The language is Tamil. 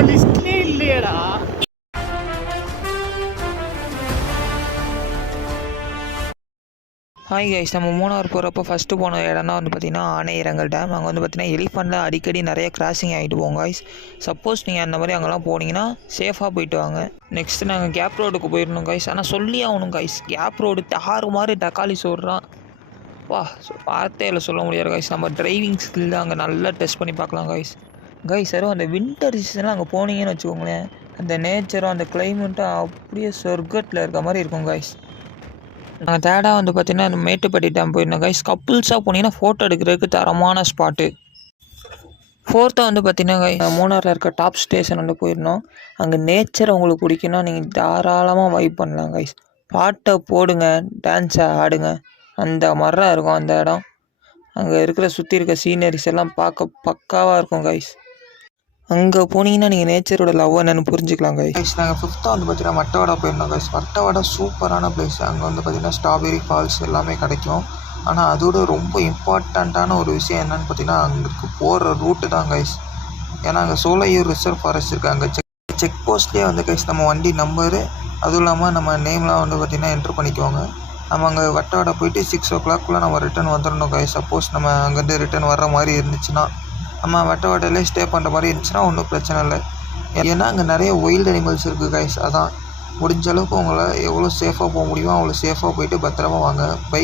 நம்ம லிஸ்ட்லேயே இல்லையடா. ஹாய் கைஸ், நம்ம மூணார் போகிறப்போ ஃபஸ்ட்டு போன இடம்னா வந்து பார்த்திங்கன்னா ஆனையிரங்கல் டேம். அங்கே வந்து பார்த்திங்கன்னா எலிஃபண்ட்டில் அடிக்கடி நிறைய கிராசிங் ஆகிட்டு போவோம் கைஸ். சப்போஸ் நீங்கள் அந்த மாதிரி அங்கெல்லாம் போனீங்கன்னா சேஃபாக போயிட்டு வாங்க. நெக்ஸ்ட்டு நாங்கள் கேப் ரோடுக்கு போயிருந்தோம் கைஸ். ஆனால் சொல்லி ஆகணும் கைஸ், கேப் ரோடு தாறு மாதிரி தக்காளி சோறுறான். வா, வார்த்தையில் சொல்ல முடியாது கைஸ். நம்ம டிரைவிங் ஸ்கில் அங்கே நல்லா டெஸ்ட் பண்ணி பார்க்கலாம் கைஸ். கைஸ் சார், அந்த வின்டர் சீசனில் அங்கே போனீங்கன்னு வச்சுக்கோங்களேன், அந்த நேச்சரும் அந்த கிளைமேட்டும் அப்படியே சொர்க்கத்தில் இருக்க மாதிரி இருக்கும் கைஸ். நாங்கள் தேர்டாக வந்து பார்த்திங்கன்னா அந்த மேட்டுப்பட்டி டேம் போயிருந்தோம் கைஸ். கப்புள்ஸாக போனீங்கன்னா ஃபோட்டோ எடுக்கிறதுக்கு தரமான ஸ்பாட்டு. ஃபோர்த்தாக வந்து பார்த்திங்கன்னா கைஸ், மூணாரில் இருக்க டாப் ஸ்டேஷன் வந்து போயிருந்தோம். அங்கே நேச்சர் உங்களுக்கு பிடிக்குன்னா நீங்கள் தாராளமாக வைப் பண்ணலாம் கைஸ். பாட்டை போடுங்க, டான்ஸை ஆடுங்க, அந்த மரம் இருக்கும் அந்த இடம். அங்கே இருக்கிற சுற்றி இருக்க சீனரிஸ் எல்லாம் பார்க்க பக்காவாக இருக்கும் கைஸ். அங்கே போனீங்கன்னா நீங்கள் நேச்சரோட லவ் என்னென்னு புரிஞ்சுக்கலாம் கைஸ். நாங்கள் ஃபிஃப்த்தாக வந்து பார்த்தீங்கன்னா மட்டவாடா போயிருந்தோம் கைஸ். மட்டவாடா சூப்பரான பிளேஸ். அங்கே வந்து பார்த்திங்கன்னா ஸ்ட்ராபெரி ஃபால்ஸ் எல்லாமே கிடைக்கும். ஆனால் அதோட ரொம்ப இம்பார்ட்டண்ட்டான ஒரு விஷயம் என்னென்னு பார்த்தீங்கன்னா அங்கே போகிற ரூட்டு தான் கைஸ். ஏன்னா அங்கே சோலையூர் ரிசர்வ் ஃபாரஸ்ட் இருக்குது. அங்கே செக் போஸ்ட்லேயே வந்து கைஸ் நம்ம வண்டி நம்பரு, அதுவும் இல்லாமல் நம்ம நேம்லாம் வந்து பார்த்திங்கன்னா என்ட்ரு பண்ணிக்குவாங்க. நம்ம அங்கே வட்டவாடா போயிட்டு 6 o'clock நம்ம ரிட்டன் வந்துடணும் கைஸ். சப்போஸ் நம்ம அங்கேருந்து ரிட்டன் வர்ற மாதிரி இருந்துச்சுன்னா, நம்ம வட்டவாடையிலே ஸ்டே பண்ணுற மாதிரி இருந்துச்சுன்னா ஒன்றும் பிரச்சனை இல்லை. ஏன்னா அங்கே நிறைய வைல்டு அனிமல்ஸ் இருக்குது கைஸ். அதான் முடிஞ்ச அளவுக்கு உங்களை எவ்வளோ சேஃபாக போக முடியுமோ அவ்வளோ சேஃபாக போயிட்டு பத்திரமா வாங்க. பைக்